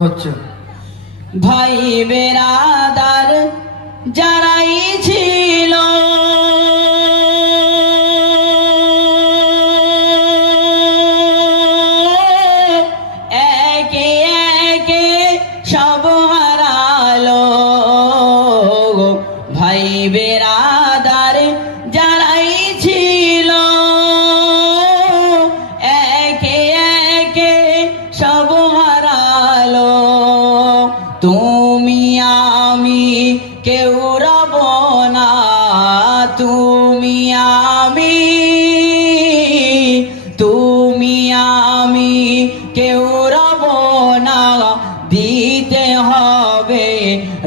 হচ্ছে ভাই বেরাদার যারাই ছিল একে একে সব হারালো। ভাই বেরাদার যারাই ছিল একে একে সব হারালো। তুমি আমি কেউ রব না, তুমি আমি কেউ রব না, দিতে হবে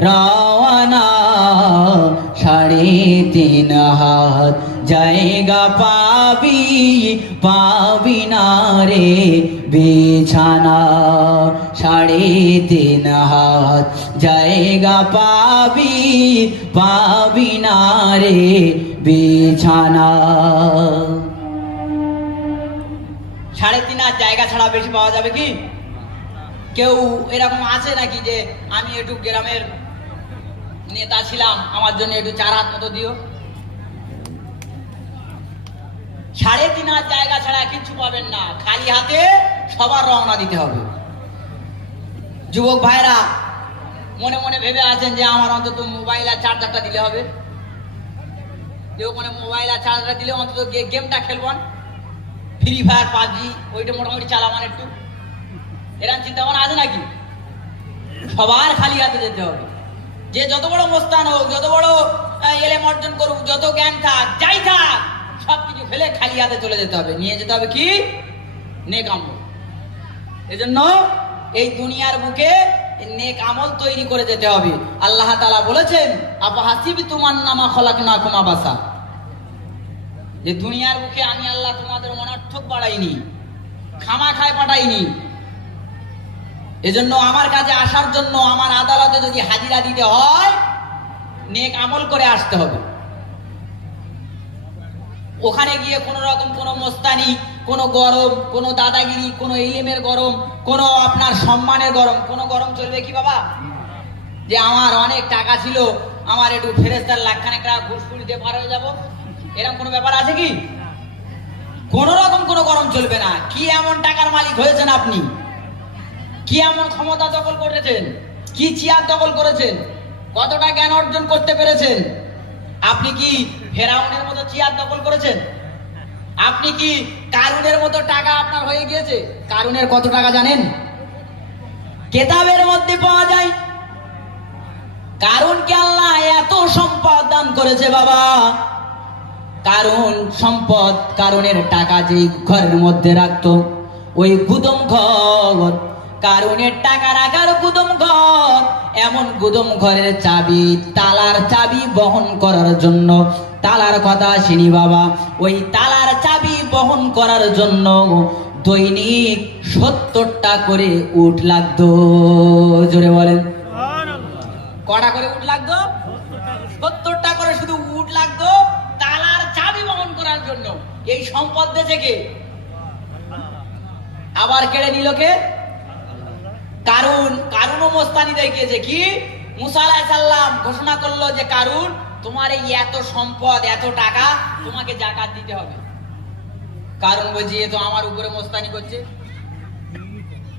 রওয়ানা। 3.5 হাত জায়গা পাবি না রে বিছানা। 3.5 হাত জায়গা পাবি না রে বিছানা। 3.5 হাত জায়গা ছাড়া বেশি পাওয়া যাবে কি? কেউ এরকম আছে নাকি যে আমি একটু গ্রামের নেতা ছিলাম, আমার জন্য একটু 4 হাত মতো দিও? 3.5 হাত জায়গা ছাড়া কিছু পাবেন না, খালি হাতে সবার রওনা দিতে হবে। যুবক ভাইরা মনে মনে ভেবে আছেন যে আমার অন্তত মোবাইল আর চার্জারটা দিলে হবে। কেউ মানে মোবাইল আর চার্জারটা দিলে অন্তত গেমটা খেলবেন, ফ্রি ফায়ার পাবজি ওইটা মোটামুটি চালামান একটু, এরকম চিন্তা ভাবনা আছে নাকি? সবার খালি হাতে যেতে হবে। যে যত বড় মোস্তান হোক, যত বড় এলেম অর্জন করুক, যত জ্ঞান থাক, যাই থাক, সবকিছু ফেলে খালি হাতে চলে যেতে হবে। নিয়ে যেতে হবে কি? নেক আমল। এজন্য এই দুনিয়ার বুকে নেক আমল তৈরি করে যেতে হবে। আল্লাহ তাআলা বলেছেন, আফাহাসিবতুম আন্নামা খলাকনাকুম আবাসা, যে দুনিয়ার বুকে আমি আল্লাহ তোমাদের অনর্থক বাড়াইনি, খামাখায় পাঠাইনি। এজন্য আমার কাছে আসার জন্য আমার আদালতে যদি হাজিরা দিতে হয়, নেক আমল করে আসতে হবে। ওখানে গিয়ে কোনো রকম কোনো মোস্তানি, কোনো গরম, কোনো দাদাগিরি, কোনো ইলমের গরম, কোনো আপনার সম্মানের গরম, কোনো গরম চলবে কি বাবা? যে আমার অনেক টাকা ছিল, আমার একটু ফেরেস্তার লাখখানেক টাকা ঘুষ দিয়ে পার হয়ে যাবো, এরকম কোনো ব্যাপার আছে কি? কোনো রকম কোনো গরম চলবে না। কি এমন টাকার মালিক হয়েছেন আপনি? কি এমন ক্ষমতা দখল করেছেন? কি চেয়ার দখল করেছেন? কতটা জ্ঞান অর্জন করতে পেরেছেন? আপনি কি ফেরাউনের মতো চেয়ার দখল করেছেন? আপনি কি কারুনের মতো টাকা আপনার হয়ে গিয়েছে? কারুনের কত টাকা জানেন? কেতাবের মধ্যে পাওয়া যায়। কারুনকে আল্লাহ এত সম্পদ দান করেছে বাবা। কারুন সম্পদ, কারুনের টাকা যে ঘরের মধ্যে রাখতো, ওই গুদম ঘর, কারুনের টাকা রাখার গুদম ঘর, এমন গুদম ঘরের চাবি, তালার চাবি বহন করার জন্য, তালার কথা শুনি বাবা, ওই তালার চাবি বহন করার জন্য দৈনিক 70টা করে উট লাগতো। জোরে বলেন, কটা করে উট লাগতো? 70টা করে শুধু উট লাগতো তালার চাবি বহন করার জন্য। এই সম্পদ দেশে কে? আবার কেড়ে নিল কে? কারুনও মোস্তানি দেখিয়েছে। কি? মুসা আলাইহিস সালাম ঘোষণা করলো যে কারুন, তোমার এই এত সম্পদ, এত টাকা, তোমাকে যাকাত দিতে হবে। কারুন বলছে, এ তো আমার উপরে মোস্তানি করছে,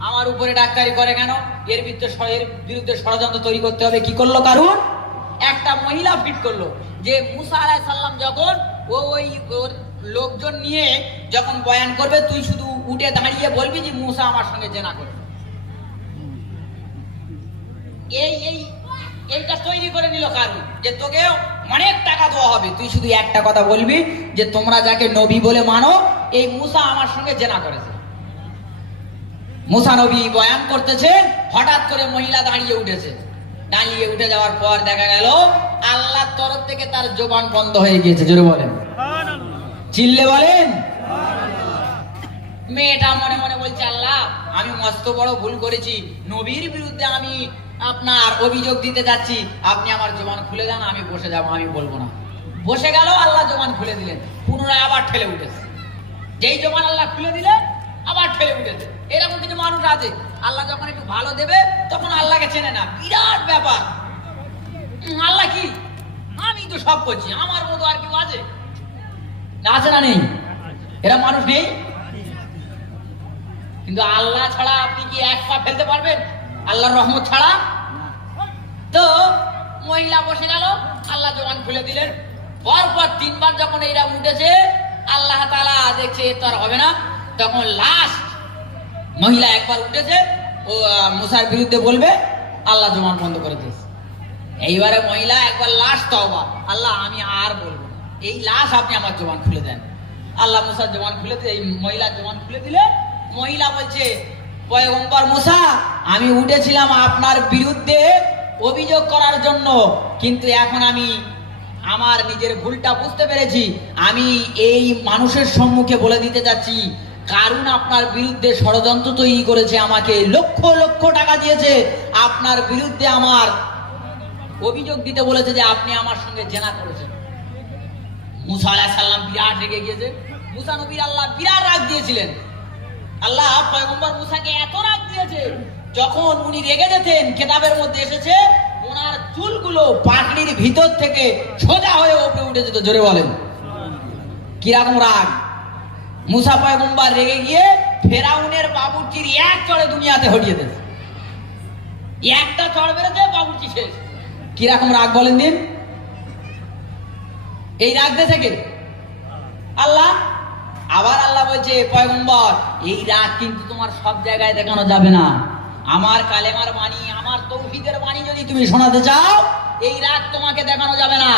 আমার উপরে ডাক্তারি করে কেন? এর বিরুদ্ধে ষড়যন্ত্র তৈরি করতে হবে। কি করলো কারুন? একটা মহিলা ফিট করলো যে মুসা আলাইহিস সালাম যখন ওই লোকজন নিয়ে যখন বয়ান করবে, তুই শুধু উঠে দাঁড়িয়ে বলবি যে মুসা আমার সঙ্গে জেনা করে। এইটা তৈরি করে নিল কারুন, যে তোকে অনেক টাকা দেওয়া হবে, তুই শুধু একটা কথা বলবি যে তোমরা যাকে নবী বলে মানো, এই মুসা আমার সঙ্গে জেনা করেছে। মুসা নবী বয়ান করতেছেন, হঠাৎ করে মহিলা দাঁড়িয়ে উঠেছে। দাঁড়িয়ে উঠে যাওয়ার পর দেখা গেল আল্লাহর তরফ থেকে তার জবান বন্ধ হয়ে গিয়েছে। জোরে বলেন, চিল্লে বলেন। মেয়েটা মনে মনে বলছে, আল্লাহ আমি মস্ত বড় ভুল করেছি, নবীর বিরুদ্ধে আমি আপনার অভিযোগ দিতে যাচ্ছি, আপনি আমার জবান খুলে দেন, আমি বসে যাবো, আমি বলবো না। বসে গেল, আল্লাহ জবান খুলে দিলেন, পুনরায় আবার ঠেলে উঠেছে। যেই জবান আল্লাহ খুলে দিলেন আবার ঠেলে উঠেছে। এরকম কিছু মানুষ আছে আল্লাহ যখন একটু ভালো দেবে তখন আল্লাহকে চেনে না, বিরাট ব্যাপার। আল্লাহ কি, আমি তো সব করছি, আমার মতো আর কেউ আছে? আছে না নেই? এরা মানুষ নেই? কিন্তু আল্লাহ ছাড়া আপনি কি এক পা ফেলতে পারবেন আল্লাহর রহমত ছাড়া? তো মহিলা বসে গেল, আল্লাহ জবান খুলে দিলেন। পরপর 3 বার যখন এরা উঠেছে, আল্লাহ তাআলা দেখছে তো আর হবে না, তখন লাস্ট মহিলা একবার উঠেছে, ও মুসার বিরুদ্ধে বলবে, আল্লাহ জবান বন্ধ করে দিয়েছে। এইবারে মহিলা একবার লাস্ট তওবা, আল্লাহ আমি আর বলবো না, এই লাস্ট আপনি আমার জবান খুলে দেন। আল্লাহ মুসার জবান খুলে দিয়ে এই মহিলার জবান খুলে দিলে। মহিলা বলছে, পয়গম্বর মুসা, আমি উঠেছিলাম আপনার বিরুদ্ধে অভিযোগ করার জন্য, কিন্তু এখন আমি আমার নিজের ভুলটা বুঝতে পেরেছি। আমি এই মানুষের সম্মুখে বলে দিতে যাচ্ছি, কারণ আপনার বিরুদ্ধে ষড়যন্ত্র তৈরি করেছে, আমাকে লক্ষ লক্ষ টাকা দিয়েছে, আপনার বিরুদ্ধে আমার অভিযোগ দিতে বলেছে যে আপনি আমার সঙ্গে জেনা করেছেন। মুসা আলাইহিস সালাম বিরাট রেগে গিয়েছে। মুসা নবীর আল্লাহ বিরাট রাগ দিয়েছিলেন। আল্লাহ পয়গম্বর মুসাকে এত রাগ দিয়েছে, যখন উনি রেগে যেতেন, কিতাবের মধ্যে এসেছে ওনার চুলগুলো পাগড়ির ভিতর থেকে সোজা হয়ে উপরে উঠে যেত। জোরে বলেন কিরকম রাগ! মুসা পয়গম্বর রেগে গিয়ে ফেরাউনের বাবুর্চির এক চড়ে দুনিয়াতে হটিয়ে দিয়েছে। একটা চড় বেড়েছে, বাবুর্চি শেষ। কিরকম রাগ বলেন দিন? এই রাগ দিয়ে থেকে আল্লাহ। আবার আল্লাহ বলছে, পয়গম্বর এই রাগ কিন্তু তোমার সব জায়গায় দেখানো যাবে না। আমার কালেমার বাণী, আমার তৌহিদের বাণী যদি তুমি শোনাতে চাও, এই রাগ তোমাকে দেখানো যাবে না।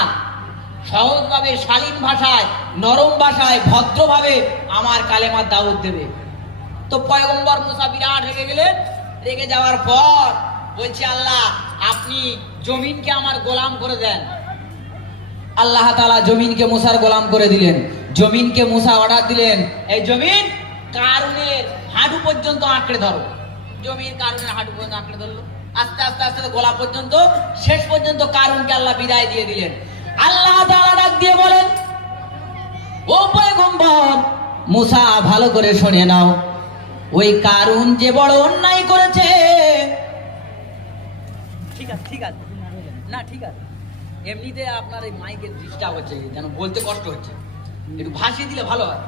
সহজভাবে, শালীন ভাষায়, নরম ভাষায়, ভদ্রভাবে আমার কালেমার দাওয়াত দেবে। তো পয়গম্বর মুসা বিরাট রেগে গেলেন। রেগে যাওয়ার পর বলছে, আল্লাহ আপনি জমিনকে আমার গোলাম করে দেন। আল্লাহ তাআলা জমিনকে মুসার গোলাম করে দিলেন। জমিনকে মুসা অর্ডার দিলেন, এই জমিন কারুনের হাঁটু পর্যন্ত আঁকড়ে ধরো। জমিন কারুনের হাঁটু পর্যন্ত আঁকড়ে ধরলো। আস্তে আস্তে আস্তে গোলা পর্যন্ত, শেষ পর্যন্ত কারুনকে আল্লাহ বিদায় দিয়ে দিলেন। আল্লাহ তাআলা ডাক দিয়ে বলেন, ও পয়গম্বর মুসা ভালো করে শুনে নাও, ওই কারুন যে বড় অন্যায় করেছে। ঠিক আছে, ঠিক আছে, না ঠিক আছে, এমনিতে আপনার এই মাইকের ডিস্টার্ব হচ্ছে, যেন বলতে কষ্ট হচ্ছে, একটু ভাসিয়ে দিলে ভালো হয়।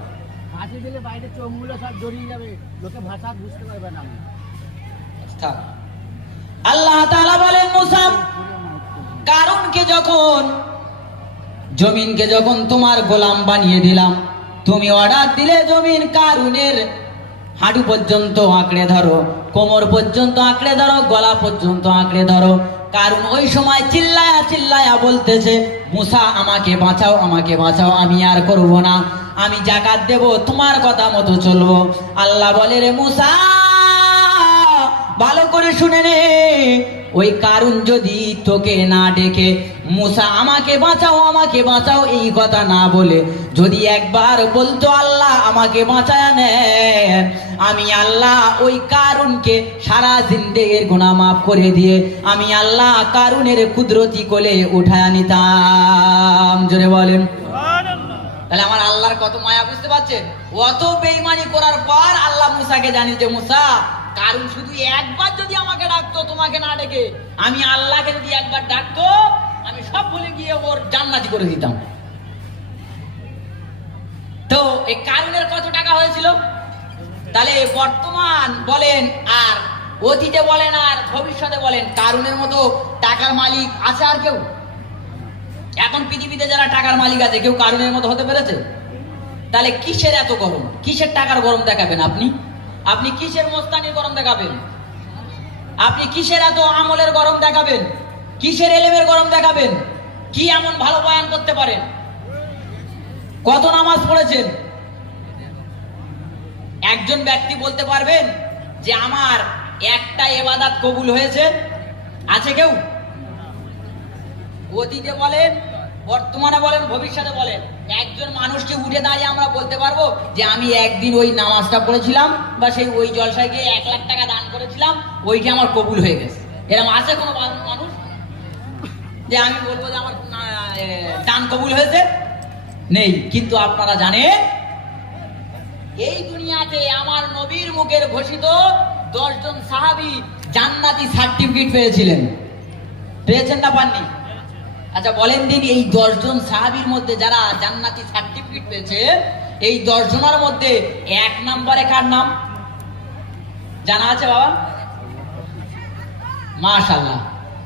ভাসিয়ে দিলে বাইরে চোখগুলো সব জড়িয়ে যাবে, লোকে ভাষা বুঝতে পারবে না। আল্লাহ তাআলা বলেন, মুসা কারুনকে যখন, জমিনকে যখন তোমার গোলাম বানিয়ে দিলাম, তুমি অর্ডার দিলে জমিন কারুনের হাঁটু পর্যন্ত আঁকড়ে ধরো, কোমর পর্যন্ত আঁকড়ে ধরো, গলা পর্যন্ত আঁকড়ে ধরো। কারণ ওই সময় চিল্লায়া চিল্লায়া বলতেছে, মুসা আমাকে বাঁচাও, আমাকে বাঁচাও, আমি আর করব না, আমি যাকাত দেব, তোমার কথা মতো চলবো। আল্লাহ বলে, রে মুসা ভালো করে শুনে নে, ওই কারুন যদি তোকে না ডেকে মুসা আমাকে বাঁচাও, আমাকে বাঁচাও এই কথা না বলে যদি একবার বলতো আল্লাহ আমাকে বাঁচায় নেন, আমি আল্লাহ ওই কারুনকে সারা জিন্দেগির গুনাহ মাফ করে দিয়ে আমি আল্লাহ কারুনের কুদরতি কোলে উঠায় নিতাম। জোরে বলেন সুবহানাল্লাহ। তাহলে আমার আল্লাহর কত মায়া, বুঝতে পারছেন? অত বেঈমানি করার পর আল্লাহ মুসাকে জানিয়েছে, মুসা কারুন শুধু একবার যদি আমাকে ডাকতো, তোমাকে না ডেকে, আমি আল্লাহকে যদি একবার ডাকতো, আমি সব ভুলে গিয়ে ওর জান্নাতি করে দিতাম। তো এই কারুনের কত টাকা হয়েছিল? তাহলে বর্তমান বলেন আর অতীতে বলেন আর ভবিষ্যতে বলেন, কারুনের মতো টাকার মালিক আছে আর কেউ? এখন পৃথিবীতে যারা টাকার মালিক আছে, কেউ কারুনের মতো হতে পেরেছে? তাহলে কিসের এত গরম? কিসের টাকার গরম দেখাবেন আপনি? আপনি কিসের মস্তানির গরম দেখাবেন? আপনি কিসের এত আমলের গরম দেখাবেন? কিসের এলেমের গরম দেখাবেন? কি এমন ভালো বয়ান করতে পারেন? কত নামাজ পড়েছেন? একজন ব্যক্তি বলতে পারবেন যে আমার একটা ইবাদত কবুল হয়েছে? আছে কেউ? অতীতে বলেন, বর্তমানে বলেন, ভবিষ্যতে বলেন, একজন মানুষকে উঠে দাঁড়িয়ে আমরা বলতে পারবো যে আমি একদিন ওই নামাজটা পড়েছিলাম বা সেই ওই জলসায় গিয়ে 1 লাখ টাকা দান করেছিলাম, ওইটা আমার কবুল হয়ে গেছে? এরকম আছে কোনো মানুষ যে আমি বলবো যে আমার দান কবুল হয়েছে? নেই। কিন্তু আপনারা জানেন, এই দুনিয়াতে আমার নবীর মুখের ঘোষিত 10 জন সাহাবী জান্নাতি সার্টিফিকেট পেয়েছিলেন। পেয়েছেন না পাননি? আচ্ছা বলেন দিন, এই 10 জন সাহাবীর মধ্যে যারা জান্নাতি সার্টিফিকেট পেয়েছে, এই 10 জনের মধ্যে 1 নম্বরে কার নাম জানা আছে বাবা? মাশাআল্লাহ,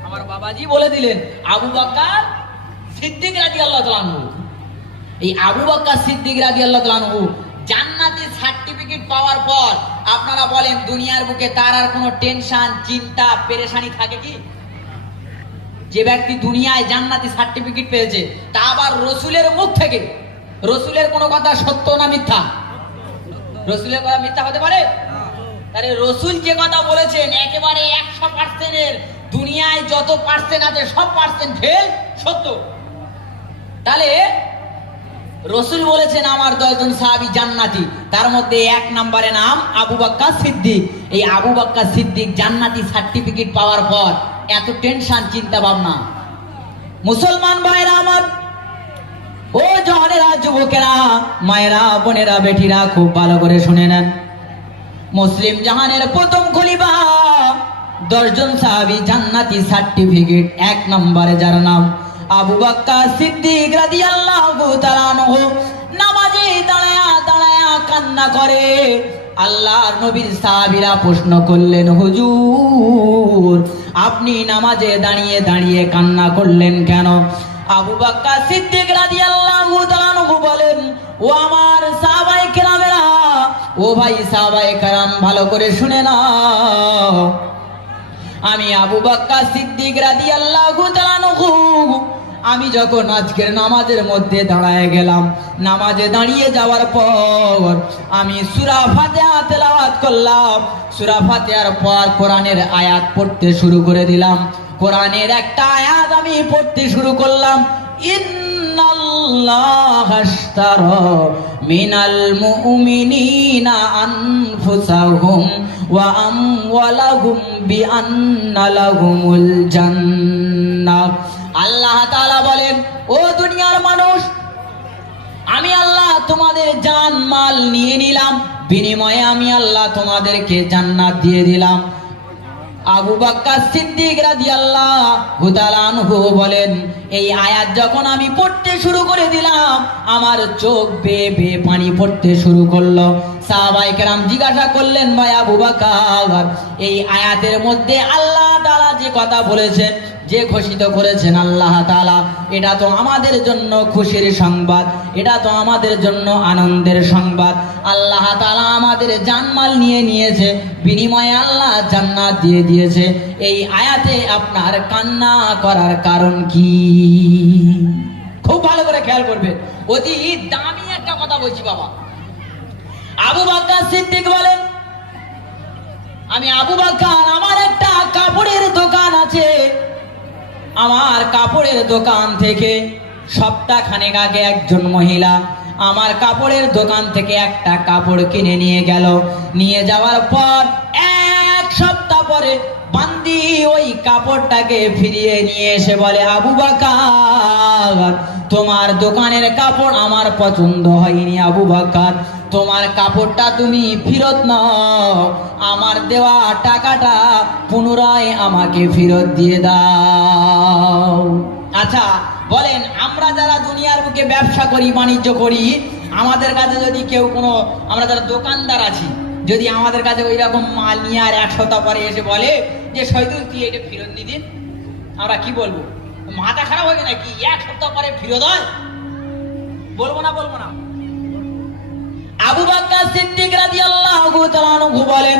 আমার বাবাজি বলে দিলেন, আবু বকর সিদ্দিক রাদিয়াল্লাহু তাআলা আনহু। এই আবু বকর সিদ্দিক রাদিয়াল্লাহু তাআলা আনহু জান্নাতি সার্টিফিকেট পাওয়ার পর আপনারা বলেন, দুনিয়ার বুকে তার আর কোনো টেনশন, চিন্তা, পেরেশানি থাকে কি? যে ব্যক্তি দুনিয়ায় জান্নাতি সার্টিফিকেট পেয়েছে, তা আবার রসুলের মুখ থেকে, রসুলের কোনো কথা সত্য না মিথ্যা? রসুলের কথা মিথ্যা হতে পারে? তাহলে রসুল যে কথা বলেছেন একেবারে 100%-এর, দুনিয়ায় যত পার্সেন্ট আছে সব পার্সেন্ট ফেল সত্য। তাহলে রসুল বলেছেন আমার 10 জন সাহাবী জান্নাতি, তার মধ্যে 1 নম্বরে নাম আবু বকর সিদ্দিক। এই আবু বকর সিদ্দিক জান্নাতি সার্টিফিকেট পাওয়ার পর এত টেনশন, চিন্তা ভাবনা। মুসলমান ভাইরা আমার, ও জওয়ানেরা, যুবকেরা, মায়েরা, বোনেরা, বেটিরা, খুব ভালো করে শুনে নেন। মুসলিম জাহানের প্রথম খলিফা 10 জন সাহাবী জান্নাতি সার্টিফিকেট, 1 নম্বরে যার নাম আবু বকর সিদ্দিক রাদিয়াল্লাহু তাআলা আনহু, নামাজে দাঁড়ায়া দাঁড়ায়া কান্না করে। আল্লাহর নবীর সাহাবীরা প্রশ্ন করলেন, হুজুর আপনি নামাজে দাঁড়িয়ে দাঁড়িয়ে কান্না করলেন কেন? আবু বকর সিদ্দিক রাদিয়াল্লাহু তাআলা আনহু বলেন, ও আমার সাহাবায়ে কেরামেরা, ও ভাই সাহাবায়ে কেরাম, ভালো করে শুনে নাও। আমি আবু বকর সিদ্দিক রাদিয়াল্লাহু তাআলা আনহু, আমি যখন আজকের নামাজের মধ্যে দাঁড়ায় গেলাম, নামাজে দাঁড়িয়ে যাওয়ার পর আমি সূরা ফাতিহা তেলাওয়াত করলাম। সূরা ফাতিহার পর কোরআনের আয়াত পড়তে শুরু করে দিলাম। কোরআনের একটা আয়াত আমি পড়তে শুরু করলাম, ইন্নাল্লাহা আশতারা মিনাল মুমিনিনা আনফুসাহুম ওয়া আমওয়ালাহুম বিআন্না লাহুমুল জান্নাহ। আল্লাহ তাআলা বলেন, ও দুনিয়ার মানুষ, আমি আল্লাহ তোমাদের জান মাল নিয়ে নিলাম, বিনিময়ে আমি আল্লাহ তোমাদেরকে জান্নাত দিয়ে দিলাম। আবু বকর সিদ্দিক রাদিয়াল্লাহু তাআলা আনহু বলেন, এই আয়াত যখন আমি পড়তে শুরু করে দিলাম, আমার চোখ বেয়ে বেয়ে পানি পড়তে শুরু করলো। সাহাবায়ে কেরাম জিজ্ঞাসা করলেন, ভাই আবু বকর, এই আয়াতের মধ্যে আল্লাহ তাআলা যে কথা বলেছেন, যে ঘোষিত করেছেন আল্লাহ তাআলা, এটা তো আমাদের জন্য খুশির সংবাদ, এটা তো আমাদের জন্য আনন্দের সংবাদ। আল্লাহ তাআলা আমাদের জানমাল নিয়ে নিয়েছে, বিনিময়ে আল্লাহ জান্নাত দিয়ে দিয়েছে। এই আয়াতে আপনার কান্না করার কারণ কি? খুব ভালো করে খেয়াল করবেন, অতি দামি একটা কথা বলছি বাবা। আবু বকর সিদ্দিক বলেন, আমি আবু বকর, আমার একটা কাপড়ের দোকান আছে, আমার কাপড়ের দোকান থেকে সপ্তাহখানেক আগে একজন মহিলা আমার কাপড়ের দোকান থেকে একটা কাপড় কিনে নিয়ে গেল। নিয়ে যাওয়ার পর 1 সপ্তাহ পরে বান্দি ওই কাপড়টাকে ফিরিয়ে নিয়ে এসে বলে, আবু বকর, তোমার দোকানের কাপড় আমার পছন্দ হয়নি। আবু বকর, তোমার কাপড়টা তুমি ফেরত নাও, আমার দেওয়া টাকাটা পুনরায় আমাকে ফেরত দিয়ে দাও। আচ্ছা বলেন, আমরা যারা দুনিয়ার বুকে ব্যবসা করি, বাণিজ্য করি, আমাদের কাছে যদি কেউ কোনো, আমরা যারা দোকানদার আছি, যদি আমাদের কাছে ওই রকম মাল নিয়ে আর 1 সপ্তাহ পরে এসে বলে যে শহীদুল তুই এটা ফেরত দিয়ে দিন, আমরা কি বলবো? মাথা খারাপ হয়ে গেছে নাকি? 1 সপ্তাহ পরে ফেরত হয়? বলবো না, বলবো না। আবু বকর সিদ্দিক রাদিয়াল্লাহু তাআলা আনহু বলেন,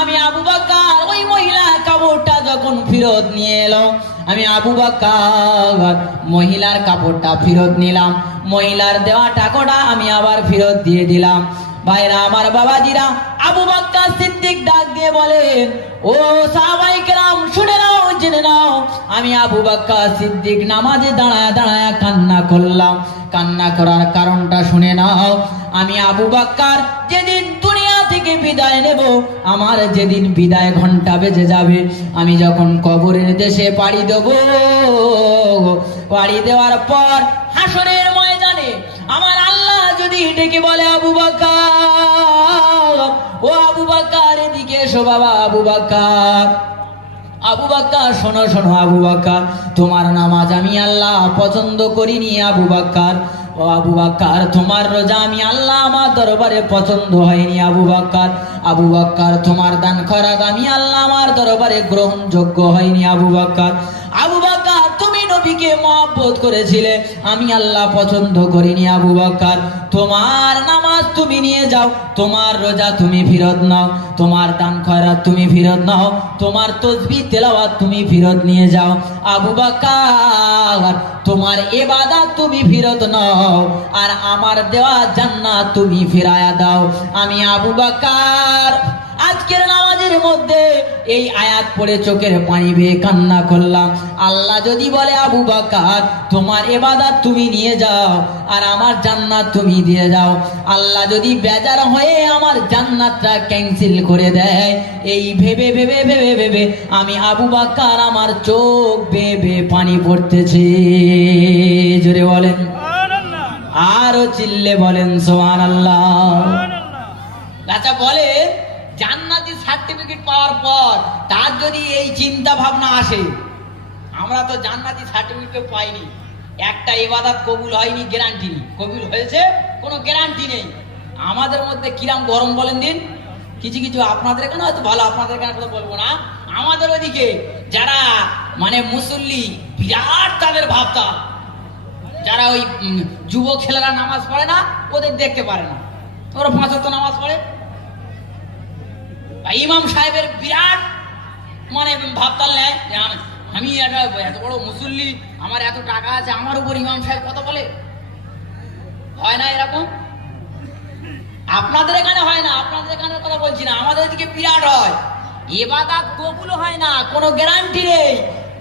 আমি আবু বকর ওই মহিলা কাপড়টা যখন ফেরত নিয়ে এলো, আমি আবু বকর মহিলার কাপড়টা ফেরত নিলাম, মহিলার দেওয়া টাকাটা আমি আবার ফেরত দিয়ে দিলাম। ভাইরা আমার, বাবাজিরা, আবু বকর সিদ্দিক ডাক দিয়ে বলেন, ও সাহাবায়ে কেরাম, শুনে নাও, জেনে নাও, আমি আবু বকর সিদ্দিক নামাজে দাঁড়ায় দাঁড়ায় কান্না করলাম। কান্না করার কারণটা শুনে নাও। আমি আবু বকর যেদিন দুনিয়া থেকে বিদায় নেব, আমার যেদিন বিদায় ঘন্টা বেজে যাবে, আমি যখন কবরের দেশে পাড়ি দেব, পাড়ি দেওয়ার পর হাসরের ময়দানে আমার আল্লাহ যদি ডেকে বলে, আবু বকর, ও আবু বকর এদিকে এসো বাবা আবু বকর। আবু বকর শোনো শোনো আবু বকর, তোমার নামাজ আমি আল্লাহ পছন্দ করিনি আবু বকর। ও আবু বকর, তোমার রোজা আমি আল্লাহ আমার দরবারে পছন্দ হয়নি আবু বকর। আবু বকর, তোমার দান খয়রাত আমি আল্লাহ আমার দরবারে গ্রহণযোগ্য হয়নি আবু বকর। আবু বকর, তুমি নবীকে মহব্বত করেছিলে, আমি আল্লাহ পছন্দ করিনি আবু বকর। তোমার নামাজ তুমি নিয়ে যাও, তোমার রোজা তুমি ফেরত নাও, তোমার দান খয়রাত তুমি ফেরত নাও, তোমার তাসবিহ তেলাওয়াত তুমি ফেরত নিয়ে যাও আবু বকর। তোমার ইবাদত তুমি ফেরত নাও, আর আমার দেওয়া জান্নাত তুমি ফিরায়া দাও। আমি আবু বকর আজকের নামাজের মধ্যে এই আয়াত পড়ে চোখের পানি বেয়ে কান্না করলাম। আল্লাহ যদি বলে আবু বকর তোমার ইবাদত তুমি নিয়ে যাও আর আমার জান্নাত তুমি দিয়ে যাও, আল্লাহ যদি বেজার হয়ে আমার জান্নাতটা ক্যান্সেল করে দেয়, এই ভেবে ভেবে ভেবে ভেবে আমি আবু বকর আমার চোখ বেয়ে বেয়ে পানি পড়তেছে। জোরে বলেন, আরো চিল্লে বলেন সুবহানাল্লাহ। আচ্ছা বলেন, জান্নাতি সার্টিফিকেট পাওয়ার পর তার যদি এই চিন্তা ভাবনা আসে, আমরা তো জান্নাতি সার্টিফিকেট পাইনি, একটা ইবাদত কবুল হয়নি গ্যারান্টি নেই, কবুল হয়েছে কোনো গ্যারান্টি নেই, আমাদের মধ্যে কিরাম গরম বলেন দিন। কিছু কিছু আপনাদের এখানে হয়তো ভালো, আপনাদের এখানে কথা বলবো না, আমাদের ওইদিকে যারা মানে মুসল্লি বিরাট তাদের ভাবতা, যারা ওই যুব ছেলেরা নামাজ পড়ে না ওদের দেখতে পারে না, ওরা 5 ওয়াক্ত নামাজ পড়ে। ইমাম সাহেবের বিরাট মানে ভাবতাল নেয়, আমি এত বড় মুসল্লি, আমার এত টাকা আছে, আমার উপর ইমাম সাহেব কথা বলে। হয় না এরকম? আপনাদের এখানে হয় না, আপনাদের এখানে কথা বলছি না, আমাদের দিকে বিরাট হয়। ইবাদত কবুল হয় না, কোনো গ্যারান্টি নেই।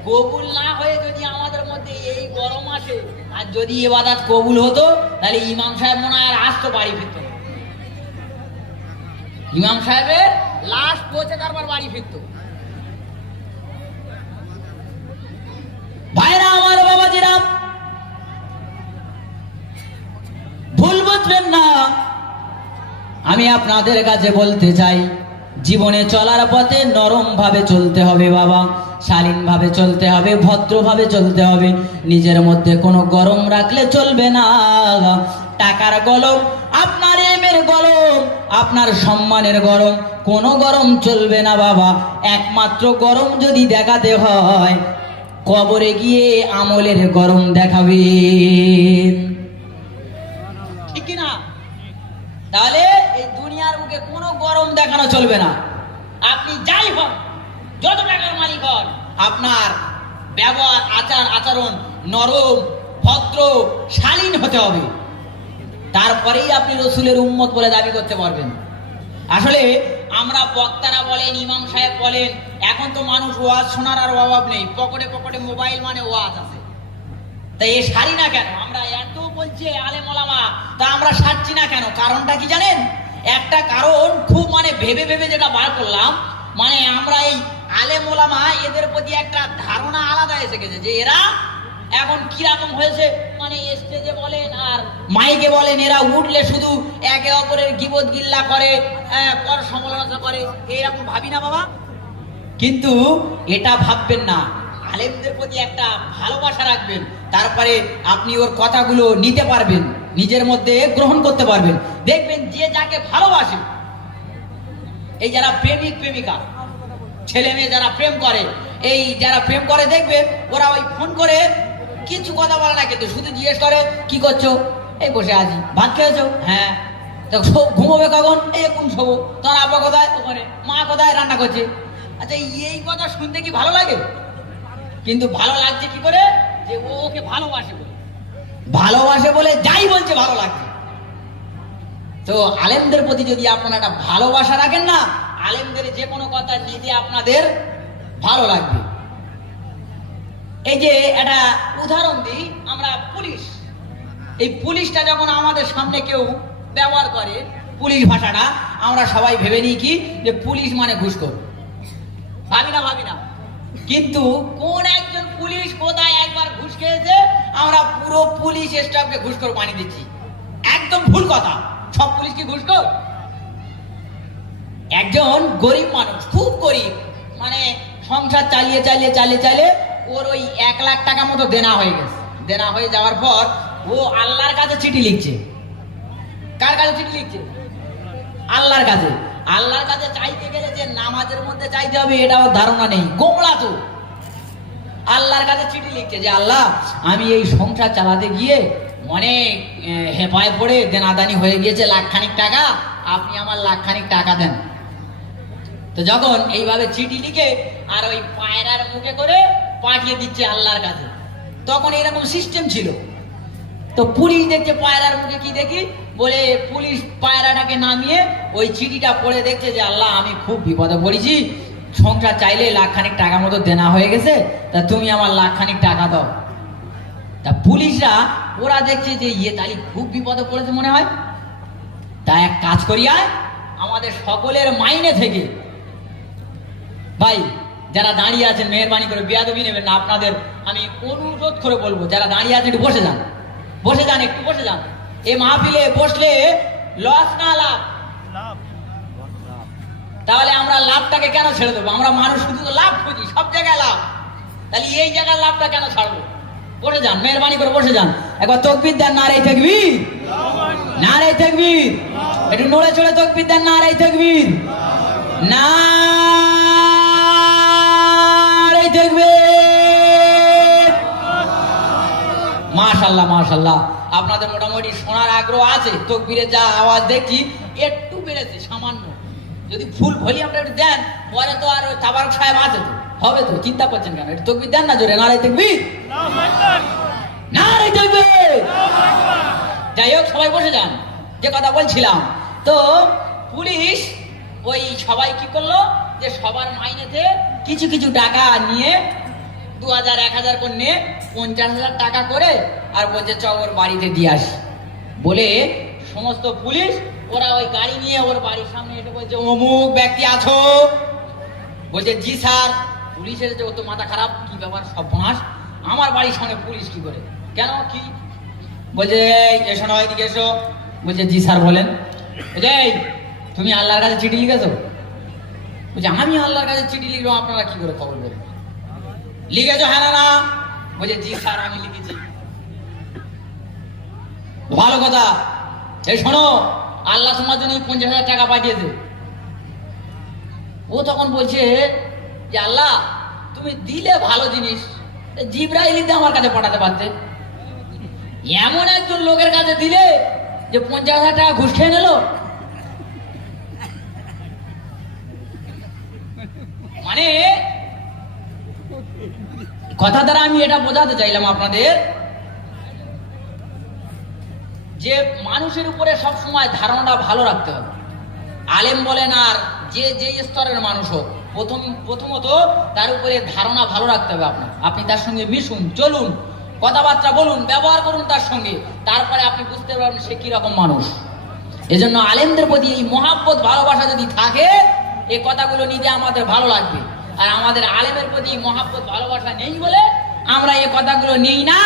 কবুল না হয়ে যদি আমাদের মধ্যে এই গরম আসে, আর যদি ইবাদত কবুল হতো তাহলে ইমাম সাহেব মনে হয় আর আসতো বাড়ি ফিরত না। ইমাম সাহেবের লাশ পৌঁছে তারপর বাড়ি ফিরত। ভাইরা আমার, বাবাজিরা, ভুল বুঝবেন না, আমি আপনাদের কাছে বলতে চাই, জীবনে চলার পথে নরম ভাবে চলতে হবে বাবা, শালীন ভাবে চলতে হবে, ভদ্রভাবে চলতে হবে। নিজের মধ্যে কোনো গরম রাখলে চলবে না। টাকার গরম, আপনার এমের গরম, আপনার সম্মানের গরম, কোনো গরম চলবে না বাবা। একমাত্র গরম যদি দেখাতে হয়, কবরে গিয়ে আমলের গরম দেখাবেন, ঠিক না? তাহলে এই দুনিয়ার বুকে কোনো গরম দেখানো চলবে না। আপনি যাই হন, যত টাকার মালিক হন, আপনার ব্যবহার আচার আচরণ নরম, ভদ্র, শালীন হতে হবে, তারপরেই আপনি রসুলের উম্মত বলে দাবি করতে পারবেন। আসলে আমরা বক্তারা বলেন, ইমাম সাহেব বলেন, এখন তো মানুষ ওয়াজ শোনার আর অভাব নেই, পকেটে পকেটে মোবাইল মানে ওয়াজ আছে, তাই এ সারি না কেন? আমরা এত বলছি আলেম ওলামা, তা আমরা সারছি না কেন? কারণটা কি জানেন? একটা কারণ খুব মানে ভেবে ভেবে যেটা বার করলাম, মানে আমরা এই আলেম ওলামা এদের প্রতি একটা ধারণা আলাদা এসে গেছে, যে এরা এখন কিরকম হয়েছে, মানে স্টেজে বলেন আর মাইকে বলেন, এরা উঠলে শুধু একে অপরের গিবত গিল্লা করে, পর সমালোচনা করে, এইরকম ভাবি না বাবা। কিন্তু এটা ভাববেন না, আলেমদের প্রতি একটা ভালোবাসা রাখবেন, তারপরে আপনি ওর কথাগুলো নিতে পারবেন, নিজের মধ্যে গ্রহণ করতে পারবেন। দেখবেন যে যাকে ভালোবাসে, এই যারা প্রেমিক প্রেমিকা, ছেলে মেয়ে যারা প্রেম করে, এই যারা প্রেম করে দেখবেন ওরা ওই ফোন করে কিছু কথা বলে না, কিন্তু শুধু জিজ্ঞেস করে কি করছো, এই বসে আছি। ভাত খেয়েছো? হ্যাঁ। ঘুমোবে কখন? এই কোন শোবো। তোমার আব্বা কোথায়? ওখানে। মা কোথায়? রান্না করছে। আচ্ছা, এই কথা শুনতে কি ভালো লাগে? কিন্তু ভালো লাগছে কি করে? যে ও ওকে ভালোবাসে বলে, ভালোবাসে বলে যাই বলছে ভালো লাগছে। তো আলেমদের প্রতি যদি আপনারা একটা ভালোবাসা রাখেন না, আলেমদের যে কোনো কথা নিতে আপনাদের ভালো লাগবে। এই যে একটা উদাহরণ দিই, আমরা পুলিশ, এই পুলিশটা যখন আমাদের সামনে কেউ ব্যবহার করে, পুলিশ ভাষাটা আমরা সবাই ভেবে নিই কি, যে পুলিশ মানে ঘুষখোর। ভাবি না। কিন্তু কোন একজন পুলিশ কোথায় একবার ঘুষ খেয়েছে, আমরা পুরো পুলিশ স্টাফকে ঘুষখোর বানিয়ে দিচ্ছি। একদম ভুল কথা। সব পুলিশ কি ঘুষখোর? একজন গরিব মানুষ, খুব গরিব, মানে সংসার চালিয়ে চালিয়ে চালিয়ে চালিয়ে ওর ওই 1 লাখ টাকা মতো দেনা হয়ে গেছে। দেনা হয়ে যাওয়ার পর ও আল্লাহর কাছে চিঠি লিখছে। কার কাছে চিঠি লিখছে? আল্লাহর কাছে। আল্লাহর কাছে চাইতে গেলে যে নামাজের মধ্যে চাইতে হবে এটা ওর ধারণা নেই, গোমড়া তো। আল্লাহর কাছে চিঠি লিখছে যে আল্লাহ, আমি এই সংসার চালাতে গিয়ে অনেক হেপায় পড়ে দেনাদানি হয়ে গিয়েছে লাখখানিক টাকা, আপনি আমার লাখখানিক টাকা দেন। তো যখন এইভাবে চিঠি লিখে আর ওই পায়রার মুখে করে পাঠিয়ে দিচ্ছে আল্লাহর কাছে, তখন এরকম সিস্টেম ছিল। তো পুলিশ দেখছে পায়রার মুখে, কি দেখি বলে, পুলিশ পায়রাটাকে নামিয়ে ওই চিঠিটা পড়ে দেখছে যে আল্লাহ, আমি খুব বিপদে পড়েছি, সংসার চাইলে লাখখানিক টাকা মতো দেনা হয়ে গেছে, তা তুমি আমার লাখখানিক টাকা দাও। তা পুলিশরা ওরা দেখছে যে ইয়ে তাহলে খুব বিপদে পড়েছে মনে হয়, তা এক কাজ করি, আয় আমাদের সকলের মাইনে থেকে, ভাই যারা দাঁড়িয়ে আছেন মেহেরবানি করে বেয়াদবি নেবেন না, আপনাদের আমি অনুরোধ করে বলবো, যারা দাঁড়িয়ে আছেন একটু বসে যান, বসে যান, একটু বসে যান। এই মাহফিলে বসলে লস না লাভ? তাহলে আমরা লাভটাকে কেন ছেড়ে দেবো? আমরা মানুষ শুধু তো লাভ খুঁজি, সব জায়গায় লাভ, তাহলে এই জায়গায় লাভটা কেন ছাড়বো? বসে যান, মেহেরবানি করে বসে যান। একবার তাকবীর দেন, নারায়ে তাকবীর, নারায়ে তাকবীর। একটু নড়ে চড়ে তাকবীর দেন, নারায়ে তাকবীর, নারায়ে তাকবীর। মাশাআল্লাহ মাশাআল্লাহ, আপনাদের মোটামুটি শোনার আগ্রহ আছে। তাকবীরের যা আওয়াজ দেখছি একটু বেড়েছে সামান্য, যদি ফুল ভলিউমটা একটু দেন পরে তো আর তাবারক সাহেব আছে তো, হবে তো, চিন্তা করছেন কেন? একটু তাকবীর দেন না জোরে, নারায়ে তাকবীর, নারায়ে তাকবীর। যাই হোক, সবাই বসে যান। যে কথা বলছিলাম, তো পুলিশ ওই সবাই কি করলো, যে সবার মাইনেতে কিছু কিছু টাকা নিয়ে 2000 1000 করে নিয়ে 50,000 টাকা করে আর বলছে চ ওর বাড়িতে দিয়ে আসি বলে সমস্ত পুলিশ ওরা ওই গাড়ি নিয়ে ওর বাড়ির সামনে এসে বলছে, অমুক ব্যক্তি আছো? বলছে জি স্যার। পুলিশ এসেছে, ও তো মাথা খারাপ, কি ব্যাপার সর্বনাশ, আমার বাড়ির সামনে পুলিশ কি করে, কেন কি? বলছে এসো না, এদিকে এসো। বলছে জি স্যার বলেন। বলছে তুমি আল্লাহর কাছে চিঠি লিখেছো? বলছে আমি আল্লাহর কাছে চিঠি লিখলাম, আপনারা কি করে খবর দেবেন? লিখেছো হ্যাঁ না? বলছে জি স্যার আমি লিখেছি। ভালো কথা, এই শোনো, আল্লাহ তোমার জন্য 50,000 টাকা পাঠিয়েছে। ও তখন বলছে যে আল্লাহ তুমি দিলে ভালো জিনিস, জিবরাইলকে আমার কাছে পাঠাতে পারতে, এমন একজন লোকের কাছে দিলে যে 50,000 টাকা ঘুষ খেয়ে নিল। মানে কথা দ্বারা আমি এটা বোঝাতে চাইলাম আপনাদের, যে মানুষের উপরে সব সময় ধারণাটা ভালো রাখতে হবে। আলেম বলেন আর যে যে স্তরের মানুষ হোক, প্রথমত তার উপরে ধারণা ভালো রাখতে হবে আপনার। আপনি তার সঙ্গে মিশুন, চলুন, কথাবার্তা বলুন, ব্যবহার করুন তার সঙ্গে, তারপরে আপনি বুঝতে পারবেন সে কিরকম মানুষ। এজন্য আলেমদের প্রতি এই মহাব্বত ভালোবাসা যদি থাকে, এই কথাগুলো নিতে আমাদের ভালো লাগবে। আর আমাদের আলেমের প্রতি মহাব্বত ভালোবাসা নেই বলে আমরা এই কথাগুলো নেই না,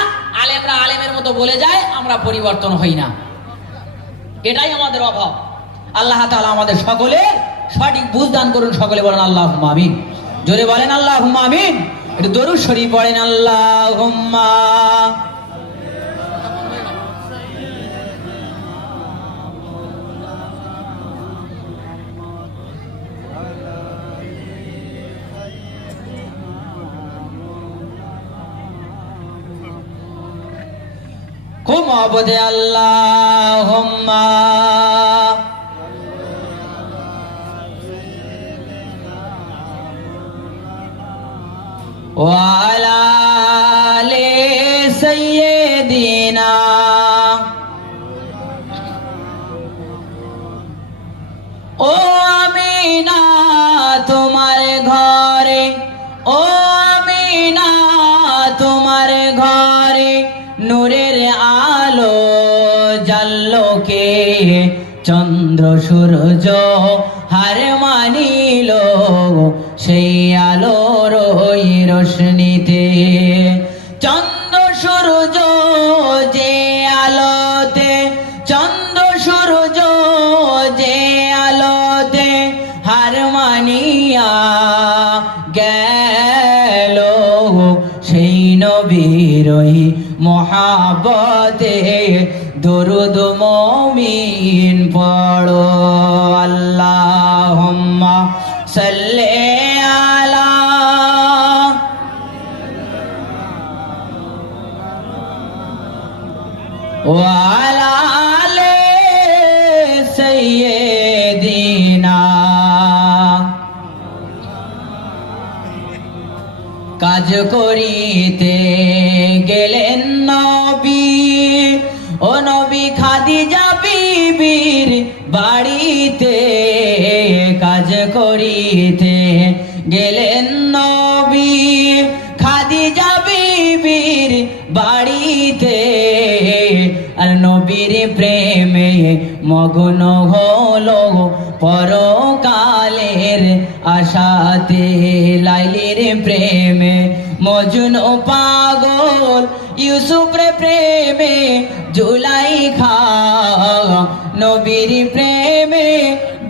আলেমরা আলেমের মতো বলে যায়, আমরা পরিবর্তন হই না, এটাই আমাদের অভাব। আল্লাহ তাআলা আমাদের সকলের সঠিক বুঝ দান করুন। সকলে বলেন আল্লাহুম্মা আমিন, জোরে বলেন আল্লাহুম্মা আমিন। একটু দরুদ শরীফ পড়েন, আল্লাহুম্মা খুব মহব্বতে আল্লাহুম্মা ওয়া আলা আলি সাইয়্যিদিনা। ও আমিনা তোমার ঘরে, ও আমিনা তোমার ঘরে নূরের আলো জানলো কে, চন্দ্র সূর্য হার মানিল সেই আলোর ওই রোশনীতে। চন্দ্র সূর্য যে আলোতে, চন্দ্র সূর্য যে আলোতে মহাব্বতে দরুদ মুমিন পড়ো আল্লাহুম্মা সাল্লি আলা ওয়া আলা আলি সাইয়্যিদিনা। কাজ করিতে গেলেন নবী, ও নবী খাদিজা বিবির বাড়িতে। কাজ করিতে গেলেন নবী খাদিজা বিবির বাড়িতে। আর নবীর প্রেমে মগ্ন হলো পরকালের আশাতে। লাইলির প্রেমে মজনু পাগল, ইউসুফের প্রেমে জুলাইখা। নবীর প্রেমে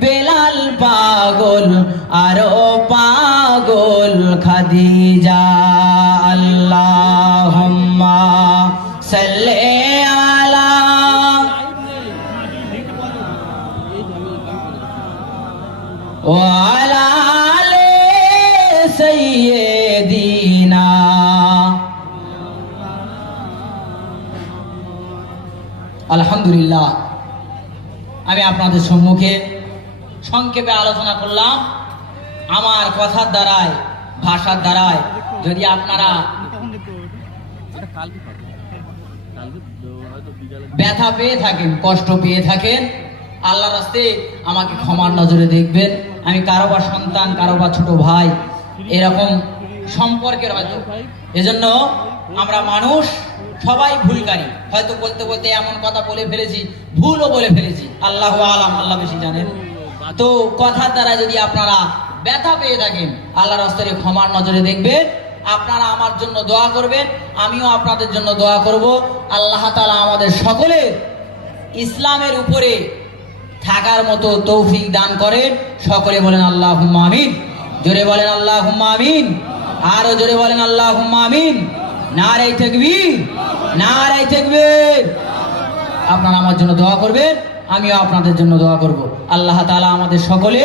বেলাল পাগল, আরো পাগল খাদিজা। আল্লাহুম্মা সাল্লি আলা ওয়া আলা আলি সাইয়্যিদিনা। আলহামদুলিল্লাহ, আমি আপনাদের সম্মুখে সংক্ষেপে আলোচনা করলাম। আমার কথার দ্বারায়, ভাষার দ্বারায় যদি আপনারা ব্যথা পেয়ে থাকেন, কষ্ট পেয়ে থাকেন, আল্লাহর রাস্তে আমাকে ক্ষমার নজরে দেখবেন। আমি কারো বা সন্তান, কারো বা ছোট ভাই, এরকম সম্পর্কের হয়তো। এজন্য আমরা মানুষ সবাই ভুলকারী, হয়তো বলতে বলতে এমন কথা বলে ফেলেছি, ভুলও বলে ফেলেছি, আল্লাহু আলাম, আল্লাহ বেশি জানেন। তো কথার দ্বারা যদি আপনারা ব্যথা পেয়ে থাকেন, আল্লাহর রাস্তায় ক্ষমার নজরে দেখবেন। আপনারা আমার জন্য দোয়া করবেন, আমিও আপনাদের জন্য দোয়া করব। আল্লাহ তাআলা আমাদের সকলে ইসলামের উপরে থাকার মতো তৌফিক দান করেন। সকলে বলেন আল্লাহুম্মা আমিন। জোরে বলেন আল্লাহুম্মা আমিন। আরো জোরে বলেন আল্লাহুম্মা আমিন। নারে তাকবীর, নারে তাকবীর। আপনারা আমার জন্য দোয়া করবেন, আমিও আপনাদের জন্য দোয়া করব। আল্লাহ তাআলা আমাদের সকলে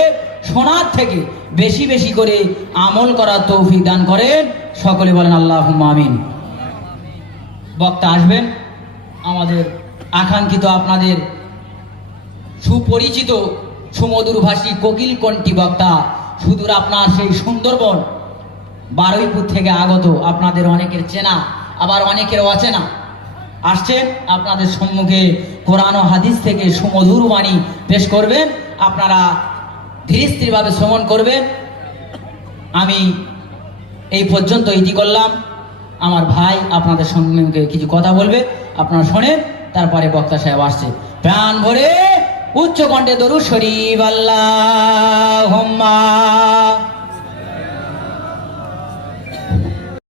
শোনার থেকে বেশি বেশি করে আমল করার তৌফিক দান করেন। সকলে বলেন আল্লাহুম্মা আমিন। বক্তা আসবেন, আমাদের আকাঙ্ক্ষিত, আপনাদের সুপরিচিত, সুমধুর ভাষী কোকিল কণ্ঠী বক্তা, সুদূর আপনার সেই সুন্দরবন বারুইপুর থেকে আগত, আপনাদের অনেকের চেনা, আবার অনেকের অচেনা, আসছেন আপনাদের সম্মুখে কোরআন ও হাদিস থেকে সুমধুর বাণী পেশ করবেন। আপনারা ধীরে স্থিরভাবে শ্রবণ করবেন। আমি এই পর্যন্ত ইতি করলাম। আমার ভাই আপনাদের সম্মুখে কিছু কথা বলবে, আপনারা শোনেন, তারপরে বক্তা সাহেব আসছে। প্রাণ ভরে উচ্চ কণ্ঠে দরুদ শরীফ আল্লাহুম্মা